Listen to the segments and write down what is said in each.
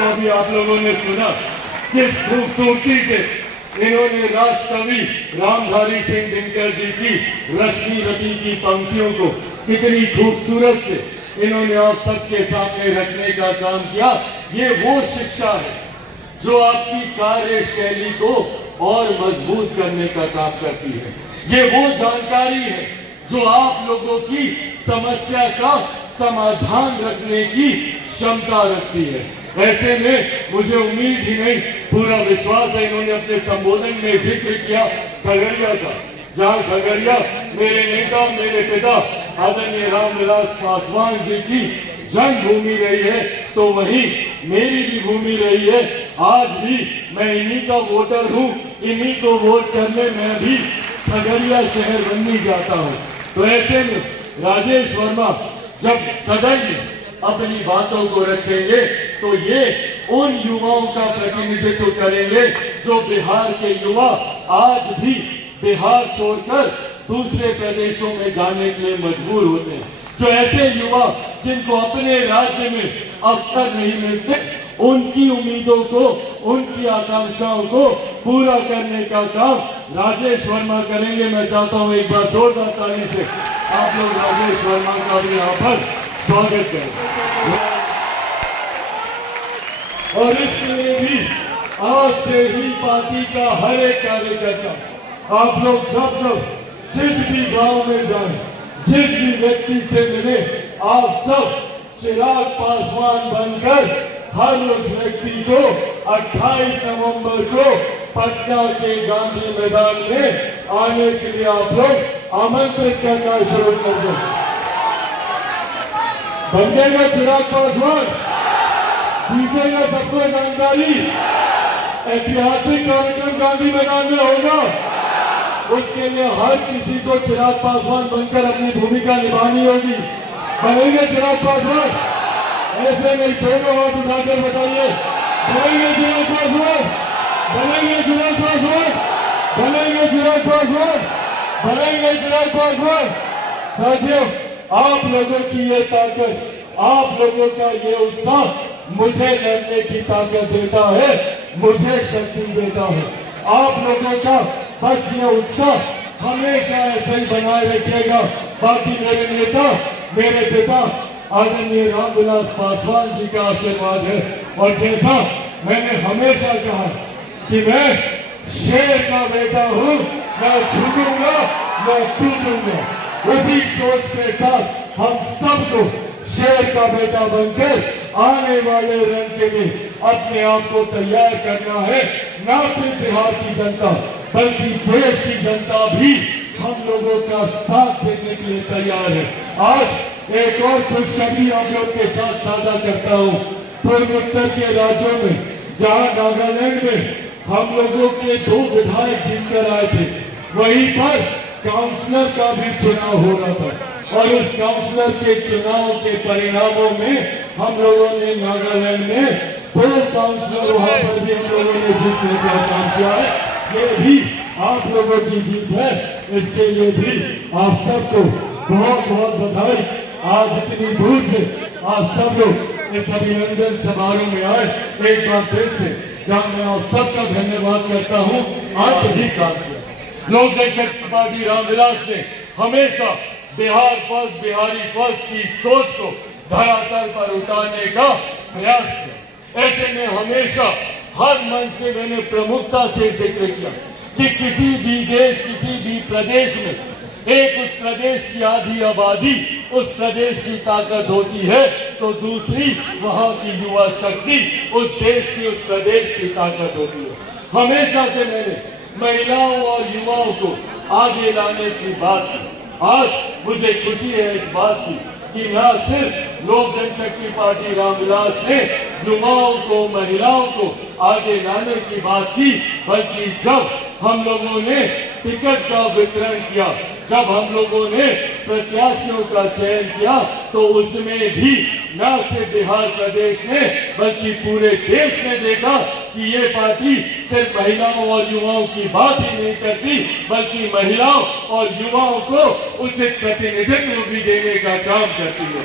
को भी आप लोगों ने सुना किस खूबसूरती से इन्होंने राष्ट्रकवि रामधारी सिंह दिनकर जी की रश्मि रति की पंक्तियों को कितनी खूबसूरत से इन्होंने आप सबके सामने रखने का काम किया। ये वो शिक्षा है जो आपकी कार्यशैली को और मजबूत करने का काम करती है। ये वो जानकारी है जो आप लोगों की समस्या का समाधान रखने की क्षमता रखती है। ऐसे में मुझे उम्मीद ही नहीं, पूरा विश्वास है, इन्होंने अपने संबोधन में जिक्र किया खगड़िया का, जहां खगड़िया मेरे नेता, मेरे पिता आदरणीय रामविलास पासवान जी की जन्मभूमि रही है, तो वहीं मेरी भी भूमि रही है। आज भी मैं इन्हीं का वोटर हूं, इन्हीं को वोट करने मैं भी खगड़िया शहर बनने जाता हूं। तो ऐसे में राजेश वर्मा जब सदन में अपनी बातों को रखेंगे तो ये उन युवाओं का प्रतिनिधित्व करेंगे जो बिहार के युवा आज भी बिहार छोड़कर दूसरे प्रदेशों में जाने के लिए मजबूर होते हैं। जो ऐसे युवा जिनको अपने राज्य में अवसर नहीं मिलते, उनकी उम्मीदों को, उनकी आकांक्षाओं को पूरा करने का काम राजेश वर्मा करेंगे। मैं चाहता हूं एक बार जोरदार ताली से आप लोग राजेश वर्मा का भी यहाँ पर स्वागत करें। और इसके लिए भी आज से ही पार्टी का हर एक कार्यकर्ता, आप लोग जब जिस भी गांव में जाएं, जिस भी व्यक्ति से मिले, आप सब चिराग पासवान बनकर हर उस व्यक्ति को 28 नवंबर को पटना के गांधी मैदान में आने के लिए आप लोग आमंत्रित करना शुरू कर दें। बनेगा चिराग पासवान, दीजिएगा सबको जानकारी। ऐतिहासिक कार्यक्रम गांधी मैदान में होगा, उसके लिए हर किसी को चिराग पासवान बनकर अपनी भूमिका निभानी होगी। बनेंगे चिराग पासवान? ऐसे नहीं, दोनों हाथ उठाकर बताइए, बनेंगे चिराग पासवान? बनेंगे चिराग पासवान? बनेंगे चिराग पासवान? बनेंगे चिराग पासवान? साथियों, आप लोगों की ये ताकत, आप लोगों का ये उत्साह मुझे लड़ने की ताकत देता है, मुझे शक्ति देता है। आप लोगों का बस ये उत्साह हमेशा ऐसे ही बनाए रखिएगा। बाकी मेरे नेता, मेरे पिता आदरणीय रामविलास पासवान जी का आशीर्वाद है। और जैसा मैंने हमेशा कहा कि मैं शेर का बेटा हूं, मैं झुकूंगा, मैं टूटूंगा। उसी सोच के साथ हम सबको शेर का बेटा बनकर आने वाले रन के लिए अपने आप को तैयार करना है। न सिर्फ बिहार की जनता बल्कि देश की जनता भी हम लोगों का साथ देने के लिए तैयार है। आज एक और खुशखबरी आप लोग के साथ साझा करता हूँ। पूर्वोत्तर के राज्यों में, जहाँ नागालैंड में हम लोगों के 2 विधायक जीतकर आए थे, वहीं पर काउंसलर का भी चुनाव हो रहा था। और उस काउंसलर के चुनाव के परिणामों में हम लोगों ने नागालैंड में 2 काउंसलर वहां पर भी हम लोगों ने जीतने का काम किया है। ये भी आप लोगों की जीत है, इसके लिए भी आप सबको बहुत बहुत बधाई। आज इतनी दूर से आप सब लोग इस अभिनंदन समारोह में आए, एक बार फिर से मैं आप सबका धन्यवाद करता हूँ। आज भी काम किया लोक जनशक्ति पार्टी रामविलास ने हमेशा बिहार फर्स्ट, बिहारी फर्स्ट की सोच को धरातल पर उतारने का प्रयास किया। ऐसे में हमेशा हर मन से मैंने प्रमुखता से जिक्र किया कि किसी भी देश, किसी भी प्रदेश में एक उस प्रदेश की आधी आबादी उस प्रदेश की ताकत होती है, तो दूसरी वहां की युवा शक्ति उस देश की, उस प्रदेश की ताकत होती है। हमेशा से मैंने महिलाओं और युवाओं को आगे लाने की बात की। आज मुझे खुशी है इस बात की कि न सिर्फ लोक जनशक्ति पार्टी रामविलास ने युवाओं को, महिलाओं को आगे लाने की बात की, बल्कि जब हम लोगों ने टिकट का वितरण किया, जब हम लोगों ने प्रत्याशियों का चयन किया, तो उसमें भी न सिर्फ बिहार प्रदेश ने बल्कि पूरे देश ने देखा कि ये पार्टी सिर्फ महिलाओं और युवाओं की बात ही नहीं करती, बल्कि महिलाओं और युवाओं को उचित प्रतिनिधित्व भी देने का काम करती है।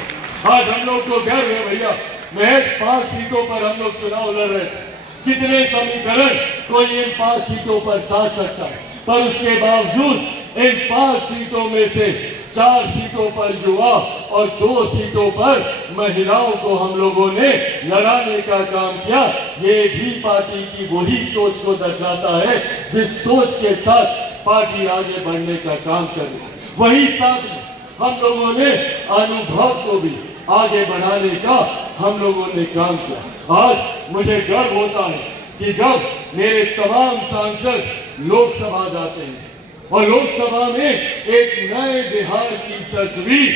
आज हम लोग को गर्व है भैया, महज 5 सीटों पर हम लोग चुनाव लड़ रहे थे। कितने समीकरण कोई इन 5 सीटों पर साध सकता है, पर उसके बावजूद इन 5 सीटों में से 4 सीटों पर युवा और 2 सीटों पर महिलाओं को हम लोगों ने लड़ाने का काम किया। ये भी पार्टी की वही सोच को दर्शाता है जिस सोच के साथ पार्टी आगे बढ़ने का काम कर रही है। वही साथ में हम लोगों ने अनुभव को भी आगे बढ़ाने का हम लोगों ने काम किया। आज मुझे गर्व होता है कि जब मेरे तमाम सांसद लोकसभा जाते हैं और लोकसभा में एक नए बिहार की तस्वीर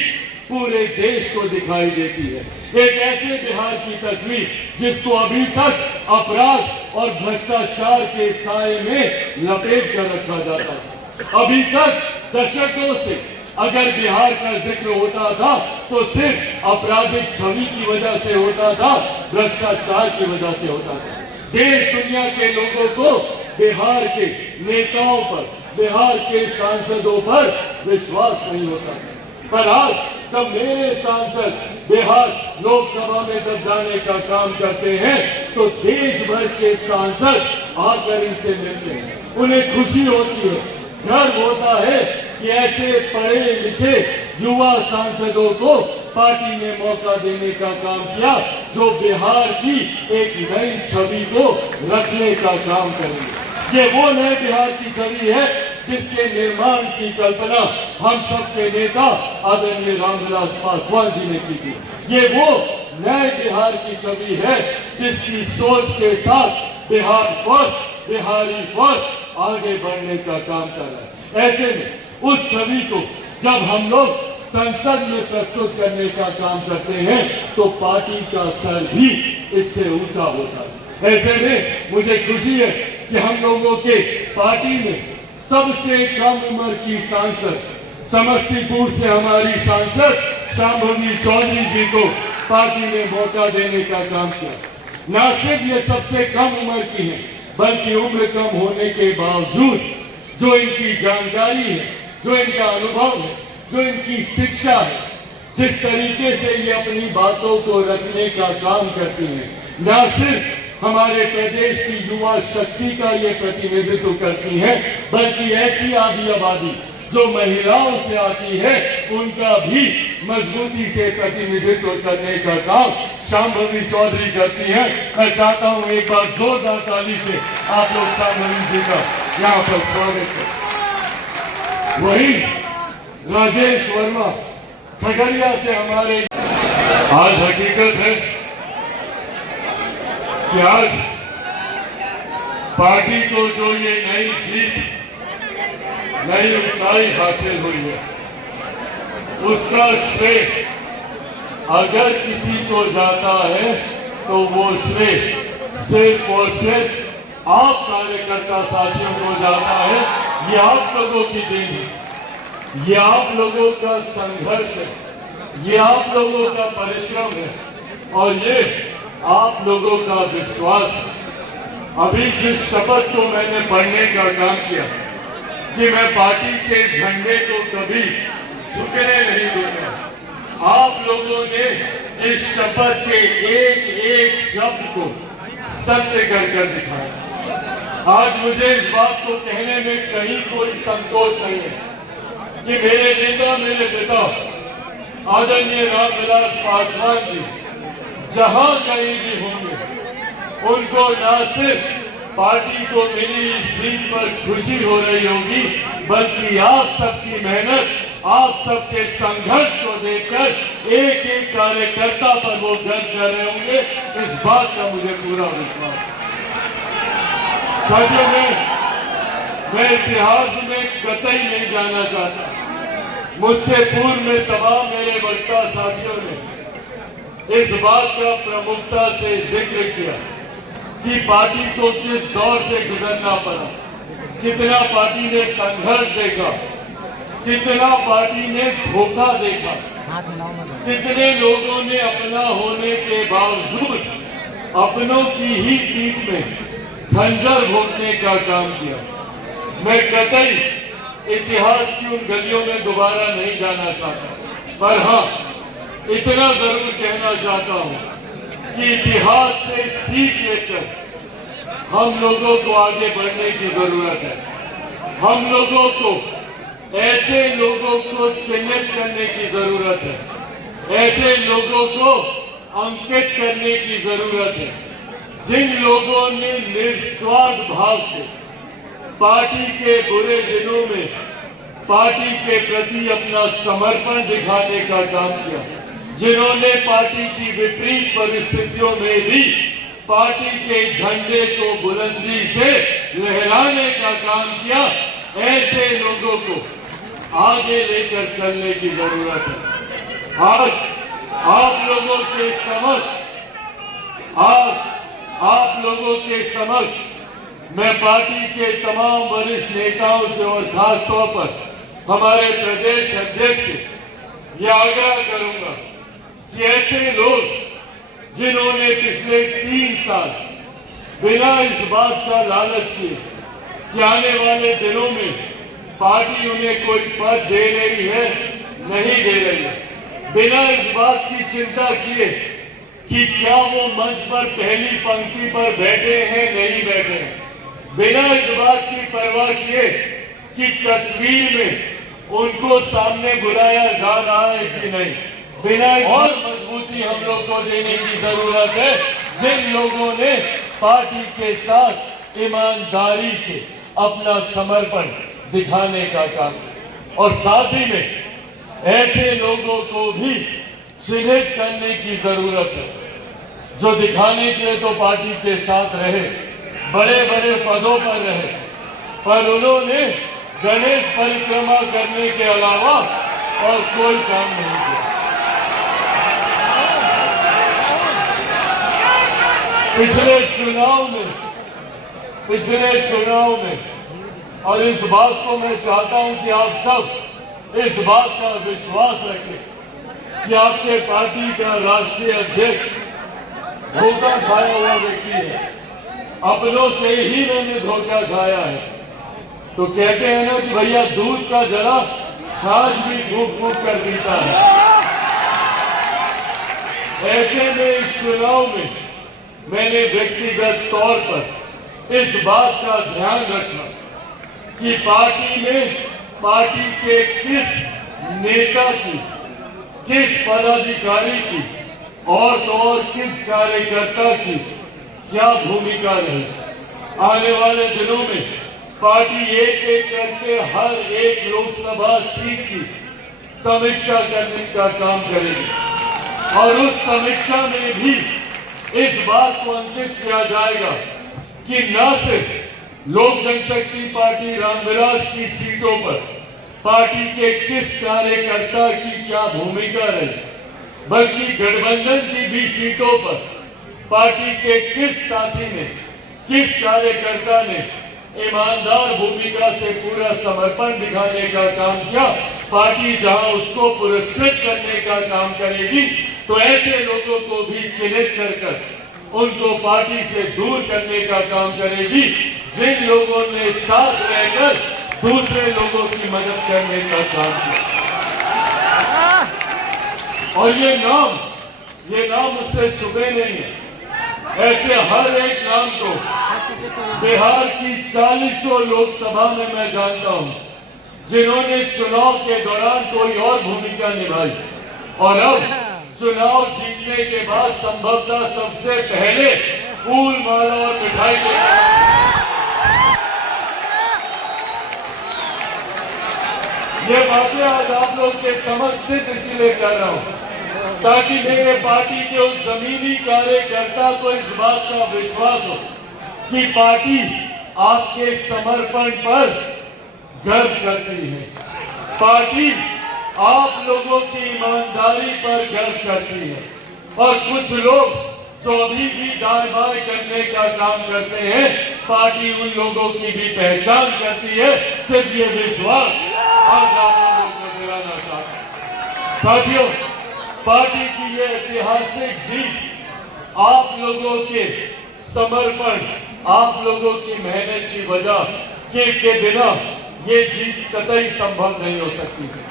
पूरे देश को दिखाई देती है। एक ऐसे बिहार की तस्वीर जिसको अभी तक अपराध और भ्रष्टाचार के साए में लपेट कर रखा जाता है। अभी तक दशकों से अगर बिहार का जिक्र होता था तो सिर्फ आपराधिक छवि की वजह से होता था, भ्रष्टाचार की वजह से होता था। देश दुनिया के लोगों को बिहार के नेताओं पर, बिहार के सांसदों पर विश्वास नहीं होता। पर आज जब मेरे सांसद बिहार लोकसभा में जब जाने का काम करते हैं तो देश भर के सांसद आकर इनसे मिलते हैं, उन्हें खुशी होती है, गर्व होता है कि ऐसे पढ़े लिखे युवा सांसदों को पार्टी ने मौका देने का काम किया जो बिहार की एक नई छवि को रखने का काम करेंगे। ये वो नए बिहार की छवि है जिसके निर्माण की कल्पना हम सबके नेता आदरणीय रामविलास पासवान जी ने की थी। ये वो नए बिहार की छवि है जिसकी सोच के साथ बिहार फर्स्ट, बिहारी फर्स्ट आगे बढ़ने का काम कर रहा है। ऐसे में उस छवि को जब हम लोग संसद में प्रस्तुत करने का काम करते हैं तो पार्टी का सर भी इससे ऊंचा होता है। ऐसे में मुझे खुशी है कि हम लोगों के पार्टी में सबसे कम उम्र की सांसद, समस्तीपुर से हमारी सांसद शांभवी चौधरी जी को पार्टी ने मौका देने का काम किया। न सिर्फ ये सबसे कम उम्र की है बल्कि उम्र कम होने के बावजूद जो इनकी जानकारी है, जो इनका अनुभव है, जो इनकी शिक्षा है, जिस तरीके से ये अपनी बातों को रखने का काम करती हैं, न सिर्फ हमारे प्रदेश की युवा शक्ति का ये प्रतिनिधित्व करती हैं बल्कि ऐसी आधी आबादी जो महिलाओं से आती है उनका भी मजबूती से प्रतिनिधित्व करने का काम शांभवी चौधरी करती हैं। मैं चाहता हूं एक बार जोरदार ताली से आप लोग शांभवी जी का यहाँ पर स्वागत करें। वही राजेश वर्मा खगड़िया से हमारे, आज हकीकत है कि आज पार्टी को जो ये नई जीत, नई ऊंचाई हासिल हुई है उसका श्रेय अगर किसी को जाता है तो वो श्रेय सिर्फ और सिर्फ आप कार्यकर्ता साथियों को जाता है। ये आप लोगों की देन है, ये आप लोगों का संघर्ष है, ये आप लोगों का परिश्रम है और ये आप लोगों का विश्वास है। अभी जिस शपथ को मैंने पढ़ने का काम किया कि मैं पार्टी के झंडे को कभी झुकने नहीं दूंगा, आप लोगों ने इस शपथ के एक एक शब्द को सत्य कर दिखाया। आज मुझे इस बात को कहने में कहीं कोई संकोच नहीं है कि मेरे नेता, मेरे पिता आदरणीय रामविलास पासवान जी जहां कहीं भी होंगे उनको न सिर्फ पार्टी को मिली इस सीट पर खुशी हो रही होगी बल्कि आप सबकी मेहनत, आप सबके संघर्ष को देखकर एक एक कार्यकर्ता पर वो गर्व कर रहे होंगे, इस बात का मुझे पूरा विश्वास है। साथियों, मैं इतिहास में कतई नहीं जाना चाहता। मुझसे पूर्व में तमाम मेरे वक्ता साथियों ने इस बात का प्रमुखता से जिक्र किया कि पार्टी को किस दौर से गुजरना पड़ा, कितना पार्टी ने संघर्ष देखा, कितना पार्टी ने धोखा देखा, कितने लोगों ने अपना होने के बावजूद अपनों की ही पीठ में खंजर भोंकने का काम किया। मैं कतई इतिहास की उन गलियों में दोबारा नहीं जाना चाहता, पर हाँ इतना जरूर कहना चाहता हूँ कि इतिहास से सीख लेकर हम लोगों को आगे बढ़ने की जरूरत है। हम लोगों को ऐसे लोगों को चिन्हित करने की जरूरत है, ऐसे लोगों को अंकित करने की जरूरत है जिन लोगों ने निस्वार्थ भाव से पार्टी के बुरे दिनों में पार्टी के प्रति अपना समर्पण दिखाने का काम किया, जिन्होंने पार्टी की विपरीत परिस्थितियों में भी पार्टी के झंडे को बुलंदी से लहराने का काम किया। ऐसे लोगों को आगे लेकर चलने की जरूरत है। आज आप लोगों के समक्ष मैं पार्टी के तमाम वरिष्ठ नेताओं से और खास तौर पर हमारे प्रदेश अध्यक्ष से यह आग्रह करूंगा कि ऐसे लोग जिन्होंने पिछले 3 साल बिना इस बात का लालच किए कि आने वाले दिनों में पार्टी उन्हें कोई पद दे रही है, नहीं दे रही है, बिना इस बात की चिंता किए कि क्या वो मंच पर पहली पंक्ति पर बैठे हैं, नहीं बैठे हैं, बिना इस बात की परवाह किए कि तस्वीर में उनको सामने बुलाया जा रहा है कि नहीं, बिना और मजबूती हम लोग को देने की जरूरत है जिन लोगों ने पार्टी के साथ ईमानदारी से अपना समर्पण दिखाने का काम, और साथ ही में ऐसे लोगों को भी चिन्हित करने की जरूरत है जो दिखाने के लिए तो पार्टी के साथ रहे, बड़े बड़े पदों पर रहे, पर उन्होंने गणेश परिक्रमा करने के अलावा और कोई काम नहीं किया। पिछले चुनाव में और इस बात को मैं चाहता हूं कि आप सब इस बात का विश्वास रखें कि आपके पार्टी का राष्ट्रीय अध्यक्ष धोखा खाया हुआ व्यक्ति है, अपनों से ही मैंने धोखा खाया है। तो कहते हैं ना कि भैया दूध का जरा छाछ भी फूक फूक कर पीता है। ऐसे में इस चुनाव में मैंने व्यक्तिगत तौर पर इस बात का ध्यान रखा कि पार्टी के किस नेता की, किस पदाधिकारी की और तो और किस कार्यकर्ता की क्या भूमिका रही। आने वाले दिनों में पार्टी एक एक करके हर एक लोकसभा सीट की समीक्षा करने का काम करेगी और उस समीक्षा में भी इस बात को अंकित किया जाएगा कि न सिर्फ लोक जनशक्ति पार्टी रामविलास की सीटों पर पार्टी के किस कार्यकर्ता की क्या भूमिका रही, बल्कि गठबंधन की भी सीटों पर पार्टी के किस साथी ने, किस कार्यकर्ता ने ईमानदार भूमिका से पूरा समर्पण दिखाने का काम किया। पार्टी जहां उसको पुरस्कृत करने का काम करेगी तो ऐसे लोगों को भी चिन्हित कर उनको पार्टी से दूर करने का काम करेगी जिन लोगों ने साथ रहकर दूसरे लोगों की मदद करने का काम किया। और ये नाम उससे छुपे नहीं है। ऐसे हर एक नाम को बिहार की 40 लोकसभा में मैं जानता हूं जिन्होंने चुनाव के दौरान कोई और भूमिका निभाई और अब चुनाव जीतने के बाद संभवतः सबसे पहले फूल माला और मिठाई ये बातें आज आप लोग के समझ से इसलिए कर रहा हूं ताकि मेरे पार्टी के उस जमीनी कार्यकर्ता को इस बात का विश्वास हो कि पार्टी आपके समर्पण पर गर्व करती है, पार्टी आप लोगों की ईमानदारी पर गर्व करती है। और कुछ लोग जो अभी भी दाएं बाएं करने का काम करते हैं, पार्टी उन लोगों की भी पहचान करती है। सिर्फ ये विश्वास आज आप लोगों को दिलाना चाहता हूं। साथियों, पार्टी की ये ऐतिहासिक जीत आप लोगों के समर्पण, आप लोगों की मेहनत की वजह के बिना ये जीत कतई संभव नहीं हो सकती थी।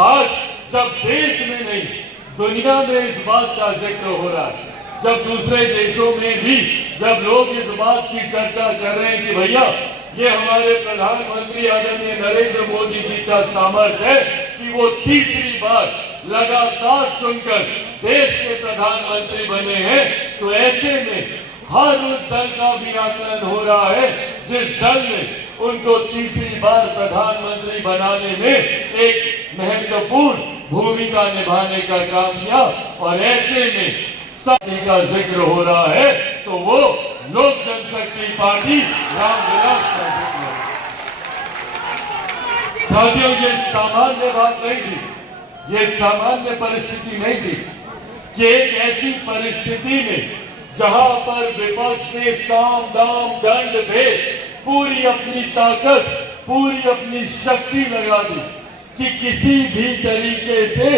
आज जब देश में नहीं दुनिया में इस बात का जिक्र हो रहा है जब दूसरे देशों में भी जब लोग इस बात की चर्चा कर रहे हैं कि भैया ये हमारे प्रधानमंत्री आदरणीय नरेंद्र मोदी जी का सामर्थ्य है कि वो तीसरी बार लगातार चुनकर देश के प्रधानमंत्री बने हैं, तो ऐसे में हर उस दल का भी आकलन हो रहा है जिस दल ने उनको तीसरी बार प्रधानमंत्री बनाने में एक महत्वपूर्ण भूमिका निभाने का काम किया। और ऐसे में सभी का जिक्र हो रहा है तो वो लोक जनशक्ति पार्टी रामविलास का जिक्र है। साथियों, ये सामान्य बात नहीं थी, ये सामान्य परिस्थिति नहीं थी कि एक ऐसी परिस्थिति में जहां पर विपक्ष ने साम दाम दंड भेद पूरी अपनी ताकत पूरी अपनी शक्ति लगा दी कि किसी भी तरीके से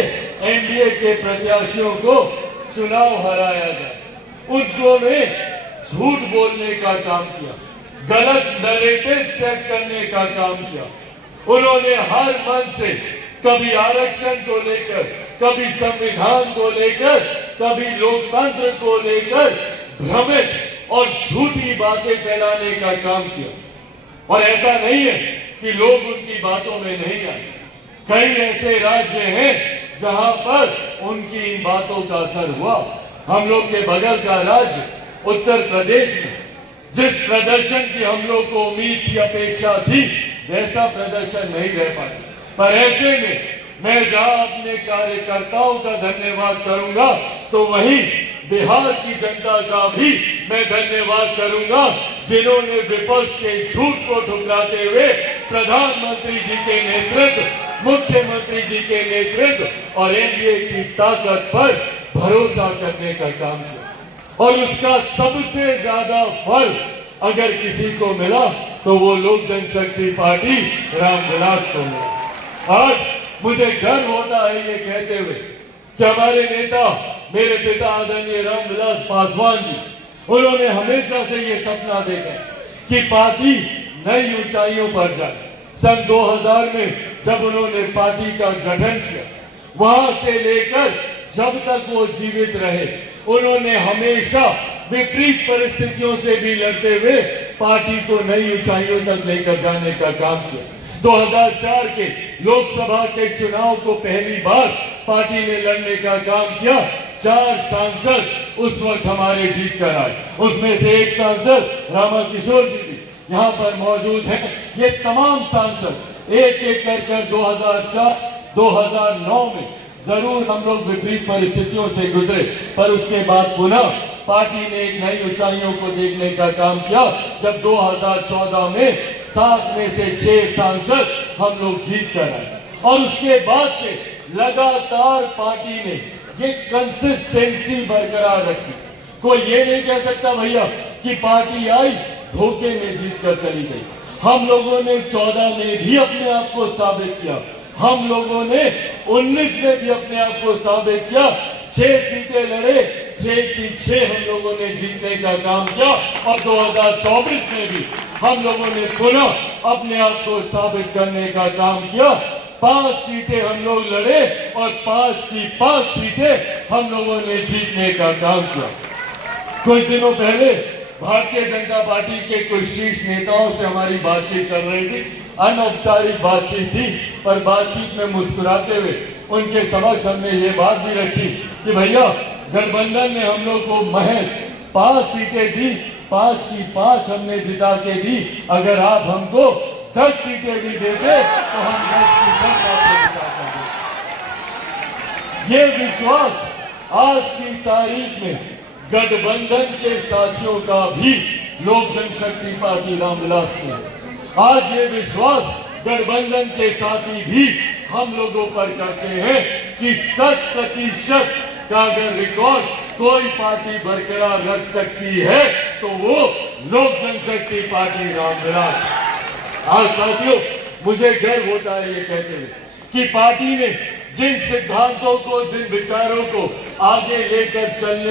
एनडीए के प्रत्याशियों को चुनाव हराया जाए। उन्होंने झूठ बोलने का काम किया, गलत नैरेटिव सेट करने का काम किया। उन्होंने हर मन से कभी आरक्षण को लेकर, कभी संविधान को लेकर, कभी लोकतंत्र को लेकर भ्रमित और झूठी बातें फैलाने का काम किया। और ऐसा नहीं है कि लोग उनकी बातों में नहीं आए। कई ऐसे राज्य हैं जहां पर उनकी इन बातों का असर हुआ। हम लोग के बगल का राज्य उत्तर प्रदेश में जिस प्रदर्शन की हम लोग को उम्मीद थी, अपेक्षा थी, वैसा प्रदर्शन नहीं रह पाया। पर ऐसे में मैं जहां अपने कार्यकर्ताओं का धन्यवाद करूंगा तो वहीं बिहार की जनता का भी मैं धन्यवाद करूंगा जिन्होंने विपक्ष के झूठ को ठुकराते हुए प्रधानमंत्री जी के नेतृत्व, मुख्यमंत्री जी के नेतृत्व और एनडीए की ताकत पर भरोसा करने का काम किया। और उसका सबसे ज्यादा फल अगर किसी को मिला तो वो लोक जनशक्ति पार्टी रामविलास को मिला। आज मुझे गर्व होता है ये कहते हुए कि हमारे नेता, मेरे पिता आदरणीय रामविलास पासवान जी, उन्होंने हमेशा से ये सपना देखा कि पार्टी नई ऊंचाइयों पर जाए। सन 2000 में जब उन्होंने पार्टी का गठन किया, वहां से लेकर जब तक वो जीवित रहे, उन्होंने हमेशा विपरीत परिस्थितियों से भी लड़ते हुए पार्टी को नई ऊंचाइयों तक लेकर जाने का काम किया। 2004 के लोकसभा के चुनाव को पहली बार पार्टी ने लड़ने का काम किया। 4 सांसद उस वक्त हमारे जीत कर आए, उसमें से एक सांसद रामा किशोर जी भी यहाँ पर मौजूद हैं। ये तमाम सांसद एक एक कर 2004 2009 में जरूर हम लोग विपरीत परिस्थितियों से गुजरे, पर उसके बाद पुनः पार्टी ने एक नई ऊंचाइयों को देखने का काम किया जब 2014 में 7 में से 6 सांसद हम लोग जीत कर आए। और उसके बाद से लगातार पार्टी ने ये कंसिस्टेंसी बरकरार रखी। कोई ये नहीं कह सकता भैया कि पार्टी आई धोखे में जीत कर चली गई। हम लोगों ने 14 में भी अपने आप को साबित किया, हम लोगों ने 19 में भी अपने आप को साबित किया। 6 सीटें लड़े, 6 की 6 हम लोगों ने जीतने का काम किया। और 2024 में भी हम लोगों ने पुनः अपने आप को साबित करने का काम किया। 5 सीटें हम लोग लड़े और 5 की 5 सीटें हम लोगों ने जीतने का काम किया। कुछ दिनों पहले भारतीय जनता पार्टी के कुछ शीर्ष नेताओं से हमारी बातचीत चल रही थी, अनौपचारिक बातचीत थी, पर बातचीत में मुस्कुराते हुए उनके समक्ष हमने ये बात भी रखी कि भैया गठबंधन ने हम लोग को महज 5 सीटें दी, 5 की 5 हमने जिता के दी। अगर आप हमको 10 सीटें भी देते तो हम 10 की 10 आपको जिता देते। ये विश्वास आज की तारीख में गठबंधन के साथियों का भी लोक जनशक्ति पार्टी रामविलास में आज ये विश्वास गठबंधन के साथी भी हम लोगों पर करते हैं कि 60% का अगर रिकॉर्ड कोई पार्टी बरकरार रख सकती है तो वो लोक जनशक्ति पार्टी रामविलास। आज साथियों, मुझे गर्व होता है ये कहते हुए कि पार्टी ने जिन सिद्धांतों को, जिन विचारों को आगे लेकर चलने